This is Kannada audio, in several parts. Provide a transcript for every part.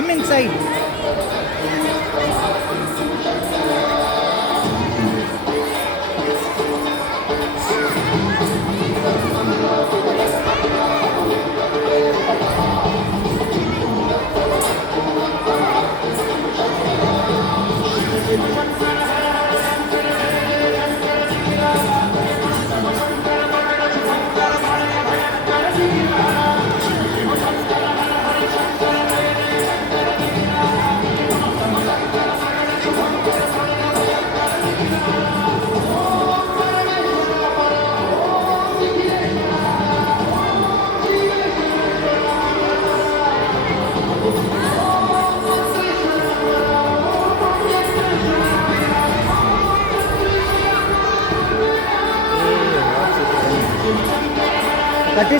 Come inside. Kati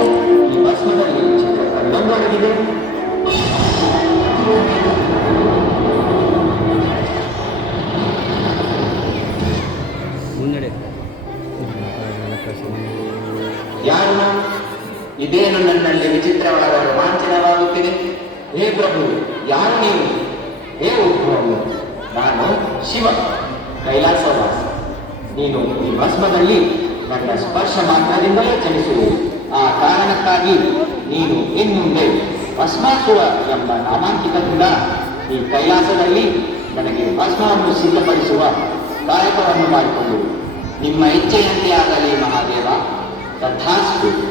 ಇದೇನು ನನ್ನಲ್ಲಿ ವಿಚಿತ್ರವಾದ ರೋಮಾಂಚನವಾಗುತ್ತಿದೆ? ಹೇ ಪ್ರಭು, ಯಾರು ನೀವು? ಹೇ ಉದ್ಭವ ನಾನು ಶಿವ, ಕೈಲಾಸವಾಸ. ನೀನು ಈ ಭಸ್ಮದಲ್ಲಿ ನನ್ನ ಸ್ಪರ್ಶ ಮಾತ್ರದಿಂದಲೇ ಚಲಿಸುವೆ. ಆ ಕಾರಣಕ್ಕಾಗಿ ನೀನು ಇನ್ಮುಂದೆ ಭಸ್ಮಾಸುರ ಎಂಬ ನಾಮಾಂಕಿತದಿಂದ ಈ ಕೈಲಾಸದಲ್ಲಿ ನನಗೆ ಭಸ್ಮವನ್ನು ಸಿದ್ಧಪಡಿಸುವ ಕಾಯಕವನ್ನು ಮಾಡಿಕೊಂಡು. ನಿಮ್ಮ ಇಚ್ಛೆಯಂತೆ ಆಗಲಿ ಮಹಾದೇವ. ತಥಾಸ್ತು.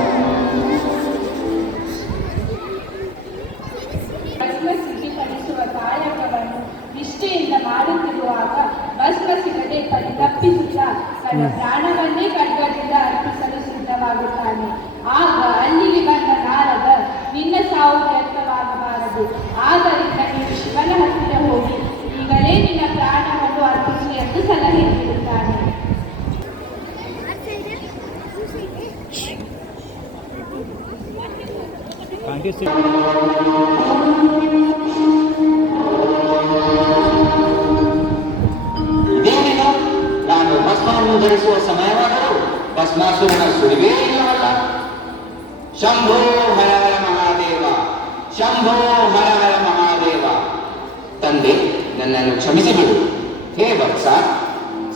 ಭಸ್ಮ ಸಿದ್ಧಿಪಡಿಸುವ ಕಾಯಕವನ್ನು ನಿಷ್ಠೆಯಿಂದ ಮಾಡುತ್ತಿರುವಾಗ ಭಸ್ಮ ಸಿಗದೆ ಪರಿತಪ್ಪಿಸುತ್ತಾ ತನ್ನ ಪ್ರಾಣವನ್ನೇ ಖಡ್ಗದಿಂದ ಅರ್ಪಿಸಲು ಸಿದ್ಧವಾಗುತ್ತಾನೆ ಆಗ ಅಲ್ಲಿಗೆ ಬಂದ ನಾರದ ನಿನ್ನ ಸಾವು ವ್ಯರ್ಥವಾಗಬಾರದು ಆದ್ದರಿಂದ ನೀನು ಶಿವನ ಹತ್ತಿರ ಹೋಗಿ ಈಗಲೇ ನಿನ್ನ ಪ್ರಾಣವನ್ನು ಅರ್ಪಿಸು ಎಂದು ಸಲಹೆ ನೀಡುತ್ತಾನೆ Can't you see? ಇದೇನೇನು ನಾನು ಭಸ್ಮವನ್ನು ಧರಿಸುವ ಸಮಯವಾದರೂ ಭಸ್ಮಾಸುರನ ಸುಳಿವೇ ಇಲ್ಲವಲ್ಲ ಶಂಭೋ ಹರ ಹರ ಮಹಾದೇವ ಶಂಭೋ ಹರ ಹರ ಮಹಾದೇವ ತಂದೆ ನನ್ನನ್ನು ಕ್ಷಮಿಸಿಬಿಡು ಹೇ ವತ್ಸ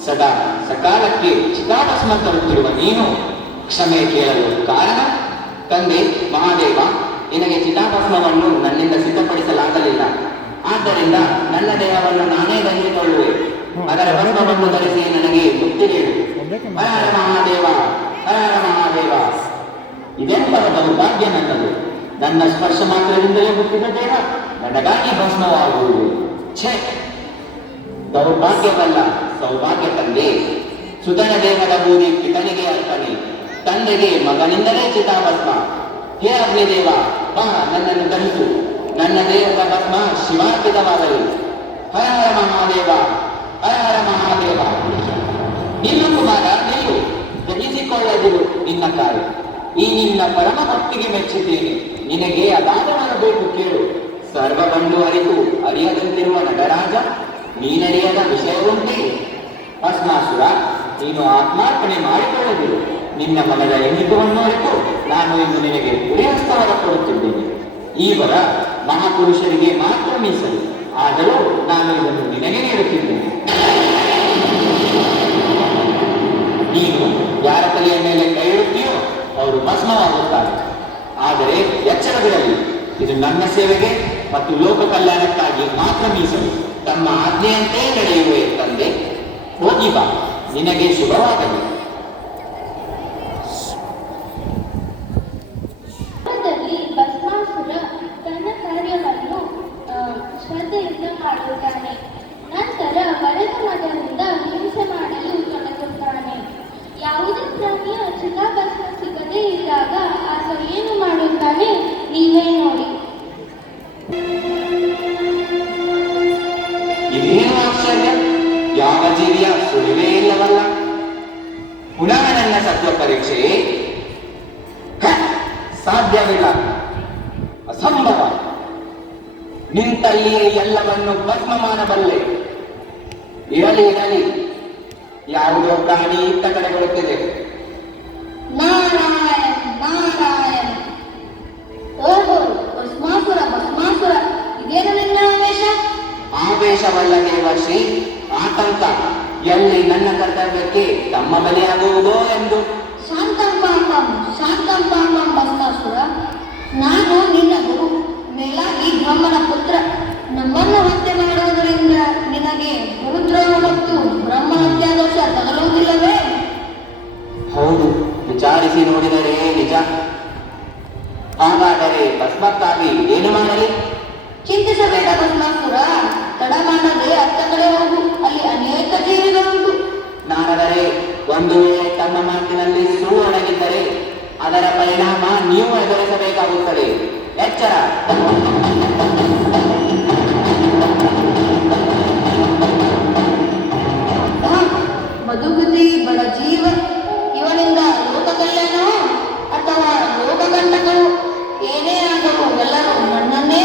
ಸದಾ ಸಕಾಲಕ್ಕೆ ಚಿತಾಭಸ್ಮ ತರುತ್ತಿರುವ ನೀನು ಕ್ಷಮೆ ಕೇಳಲು ಕಾರಣ? ತಂದೆ, ಮಹಾದೇವ ನಿನಗೆ ಚಿತಾಭಸ್ಮವನ್ನು ನನ್ನಿಂದ ಸಿದ್ಧಪಡಿಸಲಾಗಲಿಲ್ಲ. ಆದ್ದರಿಂದ ನನ್ನ ದೇಹವನ್ನು ನಾನೇ ಧರಿಸಿಕೊಳ್ಳುವೆ. ಅದರ ಭಸ್ಮವನ್ನು ಧರಿಸಿ ನನಗೆ ಮುಕ್ತಿ ನೀಡು. ಹರ ಮಹಾದೇವ ಹರ ಮಹಾದೇವ. ಇದೆಂತಹ ದೌರ್ಭಾಗ್ಯ ನನ್ನದು. ನನ್ನ ಸ್ಪರ್ಶ ಮಾತ್ರದಿಂದಲೇ ಹುಟ್ಟಿದ ದೇಹ, ನನಗಾಗಿ ಭಸ್ಮವಾಗುವುದು. ಛೇ! ದೌರ್ಭಾಗ್ಯವಲ್ಲ ಸೌಭಾಗ್ಯ ತಂದೆ ಸುಧನ ದೇಹದ ಬೂದಿ ಪಿತನಿಗೆ ಅರ್ಪಣೆ. ತಂದೆಗೆ ಮಗನಿಂದಲೇ ಚಿತಾಭಸ್ಮ. ಹೇ ಅಗ್ನಿದೇವ ಬಾ, ನನ್ನನ್ನು ಧರಿಸು ನನ್ನ ದೇಹದ ಪದ್ಮ ಶಿವಾರ್ಪಿತವಾಗಲಿ. ಹರ ಹರ ಮಹಾದೇವ, ಹರ ಹರ ಮಹಾದೇವ. ನಿನ್ನ ಕುಮಾರ, ನೀವು ದಹಿಸಿಕೊಳ್ಳದಿರು ನಿನ್ನ ಕಾರ್ಯ. ಈ ನಿನ್ನ ಪರಮ ಭಕ್ತಿಗೆ ಮೆಚ್ಚಿದ್ದೇನೆ. ನಿನಗೆ ಅದಾಗಮನ ಬೇಕು ಕೇಳು. ಸರ್ವವನ್ನು ಅರಿತು, ಅರಿಯದಂತಿರುವ ನಟರಾಜ ನೀನರಿಯದ ವಿಷಯವೊಂದೇ ಅಸ್ಮಾಸುರ ನೀನು ಆತ್ಮಾರ್ಪಣೆ ಮಾಡಿಕೊಳ್ಳದಿರು ನಿನ್ನ ಮನದ ಎಣಿಕವನ್ನು ಅರಿತು ನಾನು ಇಂದು ನಿನಗೆ ಪುರಿಹಸ್ತವರ ಕೊಡುತ್ತಿದ್ದೇನೆ ಈ ವರ ಮಹಾಪುರುಷರಿಗೆ ಮಾತ್ರ ಮೀಸಲು, ಆದರೂ ನಾನು ಇದನ್ನು ನಿನಗೆ ನೀಡುತ್ತಿದ್ದೇನೆ. ನೀನು ಯಾರ ತಲೆಯ ಮೇಲೆ ಕೈ ಇಡುತ್ತೀಯೋ ಅವರು ಭಸ್ಮವಾಗುತ್ತಾರೆ. ಆದರೆ ಎಚ್ಚರವಿರಲಿ, ಇದು ನನ್ನ ಸೇವೆಗೆ ಮತ್ತು ಲೋಕ ಕಲ್ಯಾಣಕ್ಕಾಗಿ ಮಾತ್ರ ಮೀಸಲು. ತಮ್ಮ ಆಜ್ಞೆಯಂತೆ ನಡೆಯುವೆ ತಂದೆ. ಹೋಗಿ ಬಾ, ನಿನಗೆ ಶುಭವಾಗಲಿ. ಇದೇನು ಆಶ್ಚರ್ಯ? ಯಾವ ಜೀವಿಯ ಸುಳಿವೇ ಇಲ್ಲವಲ್ಲ. ಪುನಃ ನನ್ನ ಸತ್ವ ಪರೀಕ್ಷೆ ಸಾಧ್ಯವಿಲ್ಲ. ಅಸಂಭವ. ನಿಂತಲ್ಲಿಯೇ ಎಲ್ಲವನ್ನು ಭಸ್ಮ ಮಾಡಬಲ್ಲೆ ಇರಲಿ ಇರಲಿ. ಯಾವುದೋ ಪ್ರಾಣಿ ಇತ್ತ ಕಡೆಗೊಳ್ಳುತ್ತಿದೆ. ಆವೇಶವಲ್ಲ ದೇವಶ್ರೀ ಆತಂಕ ಎಲ್ಲಿ ನನ್ನ ಕರ್ತವ್ಯಕ್ಕೆ ತಮ್ಮ ಬಲಿಯಾಗುವುದೋ ಎಂದು. ಶಾಂತಂ ಪಾಪಂ ಶಾಂತಂ ಪಾಪಂ ನಾನು ನಿನ್ನ ಗುರು ಮೇಲಾಗಿ ಬ್ರಹ್ಮನ ಪುತ್ರ. ನಮ್ಮನ್ನು ಹತ್ಯೆ ಮಾಡುವುದರಿಂದ ನಿನಗೆ ಗುರುದ್ರೋಹ ಮತ್ತು ಬ್ರಹ್ಮಹತ್ಯಾ ದೋಷ ತಗಲುವುದಿಲ್ಲವೇ? ಹೌದು ವಿಚಾರಿಸಿ ನೋಡಿದರೆ ನಿಜ. ಹಾಗಾದರೆ ಭಸ್ಮಕ್ಕಾಗಿ ಏನು ಮಾಡಲಿ? ಚಿಂತಿಸಬೇಡ ಭಸ್ಮಾಸುರ. ತಡ ಮಾಡದೆ ಅತ್ತ ಕಡೆ ಹೋಗು. ಅಲ್ಲಿ ಅನೇಕ ಜೀವಿಗಳುಂಟು. ನಾರದರೆ ಒಂದು ವೇಳೆ ತಮ್ಮ ಮಾತಿನಲ್ಲಿ ಸುಳ್ಳು ಅಡಗಿದ್ದರೆ ಅದರ ಪರಿಣಾಮ ನೀವು ಎದುರಿಸಬೇಕಾಗುತ್ತದೆ. ಎಚ್ಚರ. ಮಧುಗತಿ ಬಡ ಜೀವ. ಇವನಿಂದ ಲೋಕ ಕಲ್ಯಾಣವೋ ಅಥವಾ ಲೋಕಗಂಟಕವೋ ಏನೇ ಆದರೂ ಎಲ್ಲರೂ ಮಣ್ಣನ್ನೇ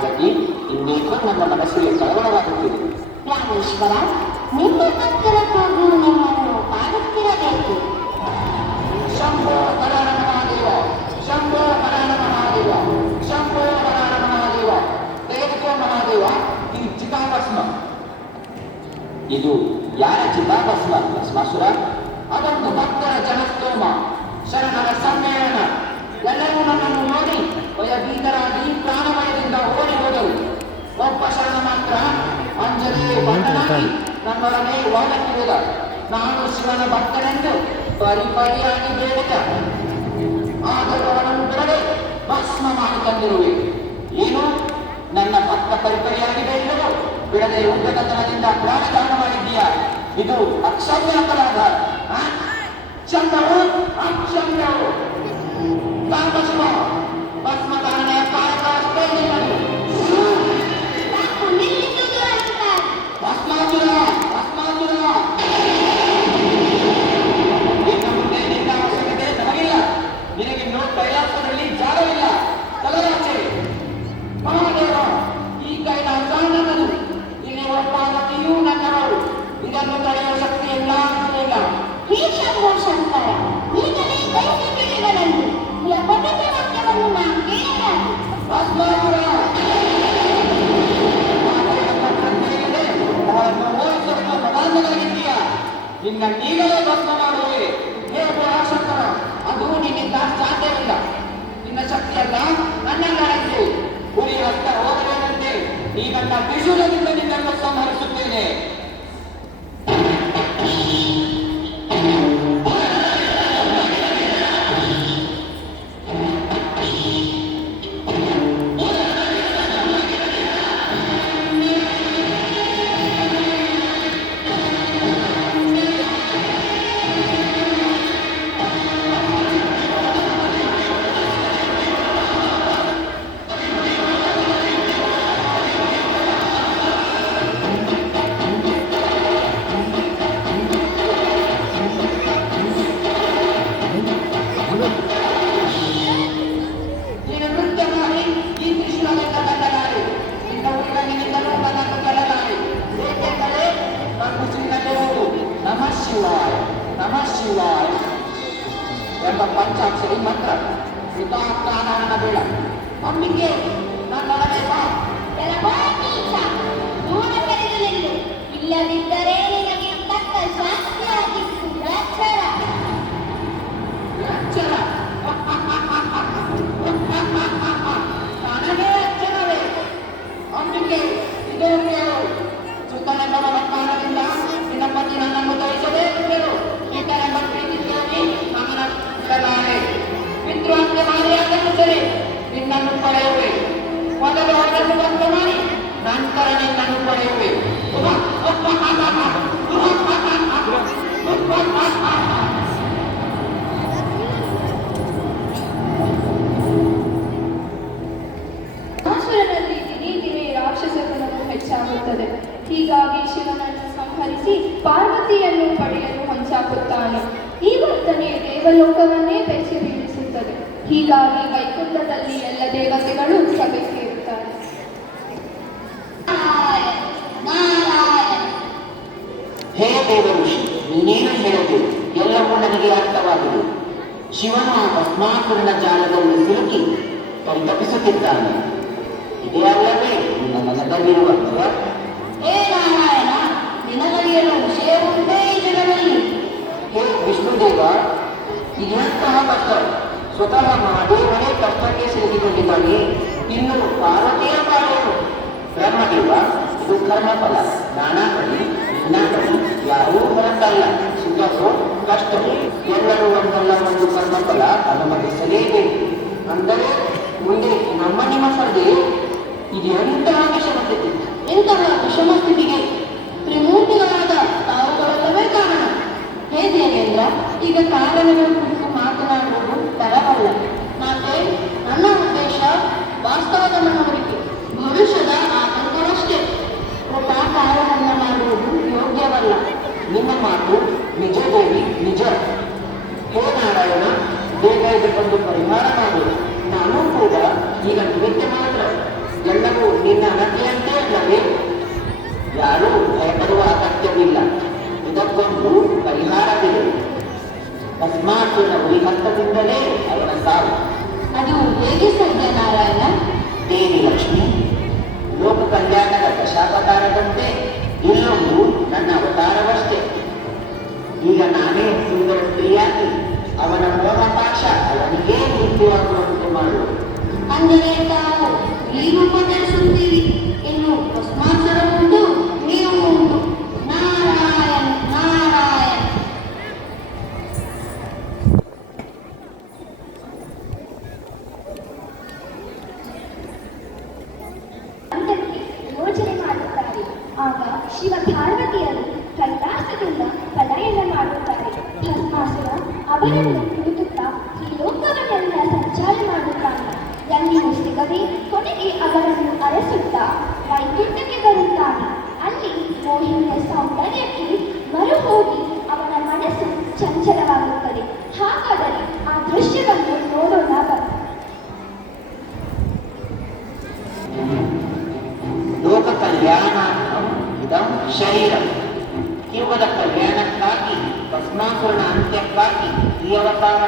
ಪಾರ್ವತಿ ಇಂದೇಕೋ ನನ್ನ ಮನಸ್ಸಿಗೆ ಕಳವಳವಾಗುತ್ತಿದೆ ರಾಮೇಶ್ವರ ನಿನ್ನ ಭಕ್ತರ ಕೂಗು ನಮ್ಮನ್ನು ಕಾಡುತ್ತಿರಬೇಕು ಶಂಭೋ ಹರಣ ಮಹಾದೇವ ಶಂಭೋ ಹರಣ ಮಹಾದೇವ ಶಂಭೋ ಹರಣ ಮಹಾದೇವ ದೇವಕೋ ಮಹಾದೇವ ಇದು ಚಿತಾಭಸ್ಮ ಇದು ಯಾರ ಚಿತಾಭಸ್ಮ ಭಸ್ಮಾಸುರ ಅದೊಂದು ಭಕ್ತರ ಜನಸ್ತೋಮ ಶರಣರ ಸಮ್ಮೇಳನ ಎಲ್ಲರೂ ನನ್ನನ್ನು ನೋಡಿ ಭಯಭೀತರಾಗಿ ಪ್ರಾಣವಯ ಕೂಡಲೇ ಬಂಧನಾಗಿ ನನ್ನೊಡನೆ ಒಳಗಿರುವುದ ನಾನು ಶಿವನ ಭಕ್ತನೆಂದು ಪರಿಪರಿಯಾಗಿ ಬೇಡಿದ. ಆದರೂ ಅವನನ್ನು ಬಿಡದೆ ಭಸ್ಮ ಮಾಡಿ ತಂದಿರುವೆ. ಏನು? ನನ್ನ ಭಕ್ತ ಪರಿಪರಿಯಾಗಿ ಬೇಡಿದರು ಬಿಡದೆ ಉಂಟಕತನದಿಂದ ಪ್ರಾಣದಾನ ಮಾಡಿದ್ದೀಯಾ? ಇದು ಅಕ್ಷಮ್ಯ ಅಪರಾಧ ಆ? ಚಂದವು ಅಕ್ಷಮ್ಯವು. ಭಸ್ಮ ನಿನ್ನ ನೀಗಲೇ ಭಸ್ಮ ದೇವಲೋಕವನ್ನೇ ಬೆಚ್ಚಿ ಬೀಳಿಸುತ್ತದೆ. ಹೀಗಾಗಿ ವೈಕುಂಠದಲ್ಲಿ ಎಲ್ಲ ದೇವತೆಗಳು ಸಭೆ ಸೇರುತ್ತಾರೆ ಹೇ ದೇವಋಷಿ ನೀನೇನು ಎಲ್ಲವೂ ನನಗೆ ಅರ್ಥವಾಗಿದೆ ಶಿವನ ಭಸ್ಮಾಸುರನ ಜಾಲದಲ್ಲಿ ಸಿಲುಕಿ ಪರಿತಪಿಸುತ್ತಿದ್ದಾನೆ ಇದೇ ಅಲ್ಲವೇ ನಿನ್ನ ಮನದಲ್ಲಿರುವ? ಹೇ ನಾರಾಯಣ ನಿನಗರಿಯಲು ವಿಷಯವುಂಟೇ ಜಗದಲ್ಲಿ. ಹೇ ವಿಷ್ಣುದೇವ ಇದೆಂತಹ ಕಷ್ಟ ಸ್ವತಃ ಮಹಾದೇವನೇ ಕಷ್ಟಕ್ಕೆ ಸಿಲುಕಿಕೊಂಡಿದ್ದಾನೆ ಇನ್ನು ಪಾರ್ವತಿಯ ಪಾಡೇನು ಬ್ರಹ್ಮದೇವ, ಇದು ಕರ್ಮಫಲ ನಾನಾ ಕಡೆ ಕಡೆ, ಯಾರೂ ಹೊರತಲ್ಲ ಸುಖ ಕಷ್ಟ ಎಲ್ಲರೂ ಒಂದಲ್ಲ ಒಂದು ಕರ್ಮಫಲ ಅನುಮತಿಸಲೇಬೇಕು ಅಂದರೆ, ಮುಂದೆ ನಮ್ಮ ನಿಮ್ಮ ಸ್ಪರ್ಧೆ ಇದು ಎಂತಹ ವಿಷಮ ಸ್ಥಿತಿ ಎಂತಹ ವಿಷಮ ಸ್ಥಿತಿಗೆ ತ್ರಿಮೂರ್ತಿಗಳಾದ ತಾವುಗಳೆಲ್ಲವೇ ಕಾರಣ ಹೇ ದೇವೇಂದ್ರ ಈಗ ಕಾರಣಗಳ ಕುರಿತು ಮಾತನಾಡುವುದು ತರವಲ್ಲ ಮತ್ತೆ ನನ್ನ ಉದ್ದೇಶ ವಾಸ್ತವದ ಮನವರಿಕೆ ಭವಿಷ್ಯದ ಆತಂಕವಷ್ಟೇ ಕೃಪಾ ಕಾರಣವನ್ನು ಮಾಡುವುದು ಯೋಗ್ಯವಲ್ಲ ನಿಮ್ಮ ಮಾತು ನಿಜ ದೇವಿ ನಿಜ ಹೇ ನಾರಾಯಣ ಬೇಗ ಇದಕ್ಕೊಂದು ಪರಿಹಾರ ಮಾಡು ನಾನು ಕೂಡ ಈಗ ನಿಮಿತ್ತ ಮಾತ್ರ ಎಲ್ಲವೂ ನಿನ್ನ ಅನತೆಯಂತೆ ಅಲ್ಲವೇ ಯಾರೂ ಭಯಪಡುವ ಅಗತ್ಯವಿಲ್ಲ ಇದಕ್ಕೊಂದು ಪರಿಹಾರವಿದೆ ಭಸ್ಮಾಸುರನ ಹಂತದಿಂದಲೇ ಅವನ ಸಾವು. ಅದು ಹೇಗೆ ಸಾಧ್ಯ ನಾರಾಯಣ? ದೇವಿ ಲಕ್ಷ್ಮಿ ಲೋಕ ಕಲ್ಯಾಣದ ದಶಾವತಾರದಂತೆ ಇಲ್ಲೊಂದು ನನ್ನ ಅವತಾರವಷ್ಟೇ. ಈಗ ನಾನೇ ಸುಂದರ ಸ್ತ್ರೀಯಾಗಿ ಅವನ ಮೋಹಪಾಕ್ಷ ಅವನಿಗೆ ಮೃತ್ಯುವಾಗುವಂತೆ ಮಾಡು ಅಂದರೆ ತಾವು ಈ ರೂಪ ನಡೆಸುತ್ತೀರಿ ಇನ್ನು ಭಸ್ಮಾಸುರ ಸಿಗದೆ ಕೊನೆಗೆ ಅವರನ್ನು ಅರಸುತ್ತಾ ವೈಕುಂಠಕ್ಕೆ ಬರುತ್ತಾನೆ ಅಲ್ಲಿ ಮೋಹಿನಿಯ ಸೌಂದರ್ಯಕ್ಕೆ ಮರು ಹೋಗಿ ಅವನ ಮನಸ್ಸು ಚಂಚಲವಾಗುತ್ತದೆ. ಹಾಗಾದರೆ ಆ ದೃಶ್ಯವನ್ನು ನೋಡೋಣ ಲೋಕ ಕಲ್ಯಾಣ ಇದಂ ಶರೀರ. ಯುಗದ ಕಲ್ಯಾಣಕ್ಕಾಗಿ ಭಸ್ಮಾಸುರನ ಅಂತ್ಯಕ್ಕಾಗಿ ಈ ಅವತಾರ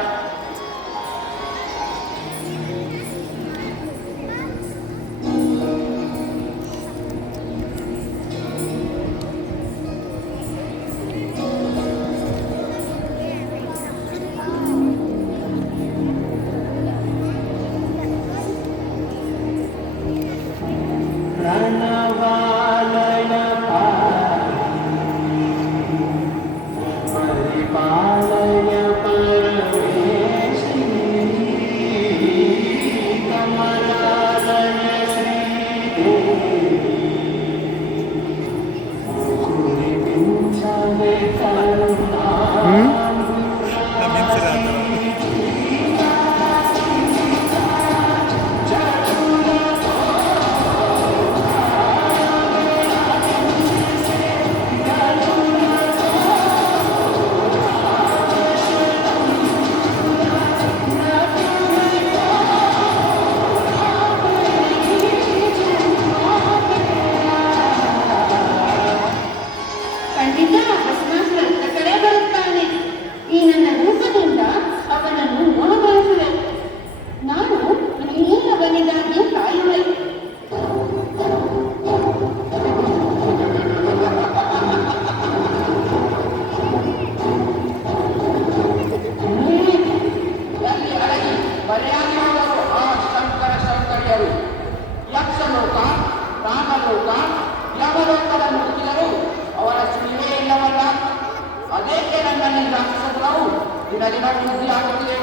ದಿನ ವೃದ್ಧಿಯಾಗುತ್ತಿದೆ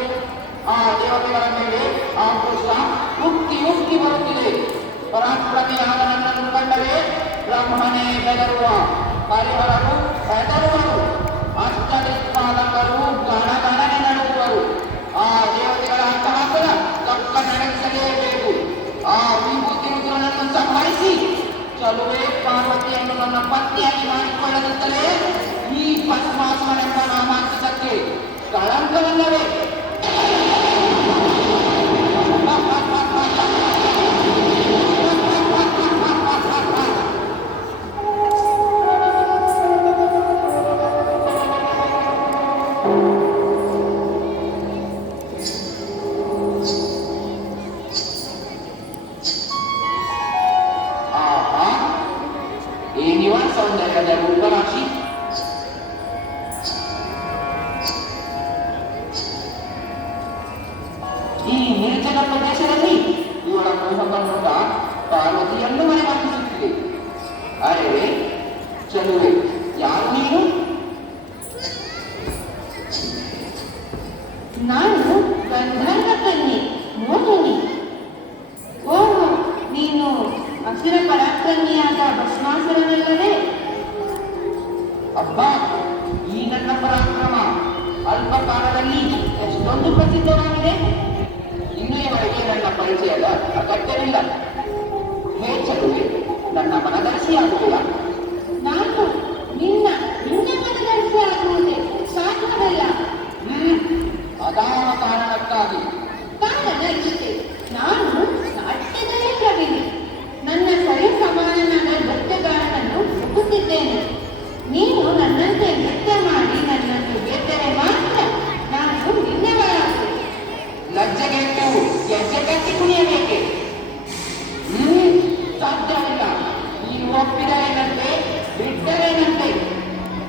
ಆ ದೇವತೆಗಳ ಮೇಲೆ ಆಕ್ರೋಶ ಉಕ್ತಿ ಉಕ್ತಿ ಬರುತ್ತಿದೆ ಪರಾಕ್ರಮಿಯಾದ ನನ್ನನ್ನು ಕಂಡರೆ ಬ್ರಹ್ಮನೇ ಬೆದರುವ ಪರಿವರನು ಹೆದರುವರು ಅಷ್ಟದಿಕ್ಪಾಲಕರು ಗಣಗಣನೆ ನಡೆಸುವರು ಆ ದೇವತೆಗಳ ಅಟ್ಟಹಾಸದ ತಕ್ಕ ನಡೆಸಲೇಬೇಕು ಆ ವಿಭೂತಿ ರುದ್ರನನ್ನು ಸಂಹರಿಸಿ ಚಲುವೆ ಪಾರ್ವತಿಯನ್ನು ನನ್ನ ಪತ್ನಿಯಾಗಿ ಮಾಡಿಕೊಳ್ಳದಂತಲೇ ಈ ಭಸ್ಮಾಸುರನೆಂಬ ನಾಮಾಂಕಿತಕ್ಕೆ काळांतराला ಕಾಲದಲ್ಲಿ ಎಷ್ಟೊಂದು ಪ್ರಸಿದ್ಧವಾಗಿದೆ? ಇನ್ನೂವರೆಗೆ ನನ್ನ ಪರಿಚಯದ ಅಗತ್ಯವಿಲ್ಲ. ಹೇ ನನ್ನ ನನ್ನ ಮನದರ್ಶಿಯಾಗುವುದಿಲ್ಲ ನಾನು ನಿನ್ನ ನಿನ್ನ ಮನದರ್ಶಿ ಆಗುವುದೇ ಸಾಧ್ಯವಲ್ಲ. ಹ್ಮ್. ಅದಾವ ಕಾರಣಕ್ಕಾಗಿ ಕಾರಣ ಇಷ್ಟೇ ನಾನು ನಾಟ್ಯದಲ್ಲೇ ಪ್ರವೀಣೆ ನನ್ನ ಸರಿ ಸಮಾನನಾದ ನೃತ್ಯಗಾರನನ್ನು ಹುಡುಕುತ್ತಿದ್ದೇನೆ ನೀನು ನನ್ನಂತೆ ನೃತ್ಯ ಮಾಡಿ ನನ್ನನ್ನು ಗೆದ್ದರೆ ಮಾತ್ರ ನಾನು ನಿನ್ನವರಾಗುವೆ ಲಜ್ಜೆಗೆಟ್ಟು ಹೆಜ್ಜೆ ಕಟ್ಟಿ ಕುಣಿಯಬೇಕೆ ಹ್ಮ್ ಸಾಧ್ಯವಿಲ್ಲ ನೀನು ಒಪ್ಪಿದರೇನಂತೆ ಬಿಟ್ಟರೇನಂತೆ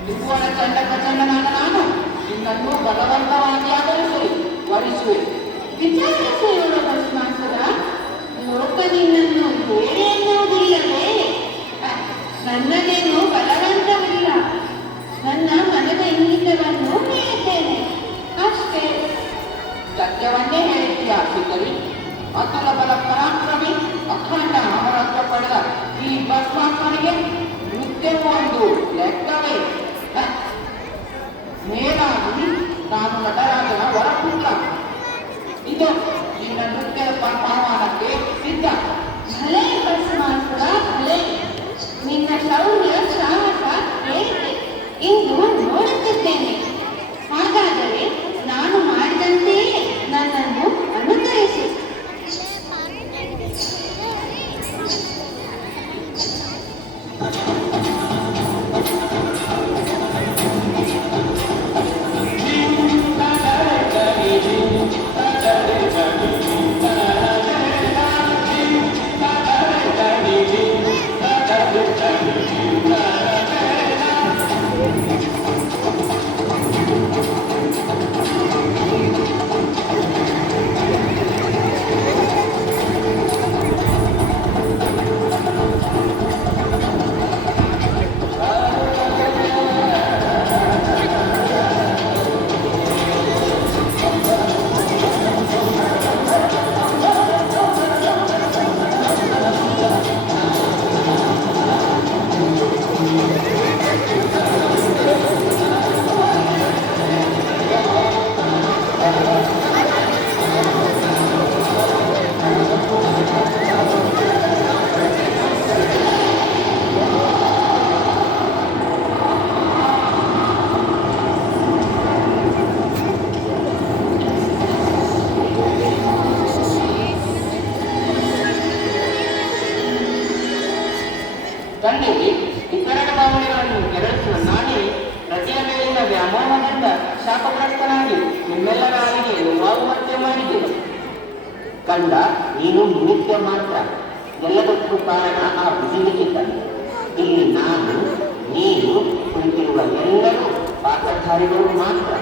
ಇರುವಳ ಚಂಡ ಪ್ರಚಂಡನಾದ ನಾನು ನಿನ್ನನ್ನು ಬಲವಂತವಾಗಿ ಆಧರಿಸುವೆ ವರಿಸುವೆ ವಿಚಾರಿಸುವ ಭಸ್ಮಾಸುರ ಲೋಕ ನಿನ್ನನ್ನು ಬೇರೆ ಎನ್ನುವುದಿಲ್ಲವೇ ನನ್ನದೇನು ಬಲವಂತವಿಲ್ಲ ನನ್ನ ಮನದ ಇಂಗಿತವನ್ನು ಹೇಳುತ್ತೇನೆ. ಅಷ್ಟೇ. ಸತ್ಯವನ್ನೇ ಹೇಳಿಕೆಯ ಸಿಗಲಿ ಅತುಲ ಬಲ ಪರಾಕ್ರಮಿ ಅಖಂಡ ಅಮರತ್ವ ಪಡೆದ ಈ ಭಸ್ಮಾತ್ಮನಿಗೆ ನೃತ್ಯವೂ ಒಂದು ಲೆಕ್ಕವೇ. ಮೇಲಾಗಿ ನಾನು ನಟರಾಜನ ವರಪುತ್ರ. ಇದು ನಿನ್ನ ನೃತ್ಯ ಪರಮಾನಕ್ಕೆ ಸಿದ್ಧ. ಭಲೇ ಭಸ್ಮಾಸುರ ಭಲೇ. ನಿನ್ನ ಶೌರ್ಯ ಕಂಡ ನೀನು ನಿಮಿತ್ತ ಮಾತ್ರ. ಎಲ್ಲದಕ್ಕೂ ಕಾರಣ ಆ ಬಿಸಿಲಿಗೆ ತಂದೆ ಇಲ್ಲಿ ನಾನು, ನೀನು ಕುಳಿತಿರುವ ಎಲ್ಲರೂ ಪಾತ್ರಧಾರಿಗಳು ಮಾತ್ರ.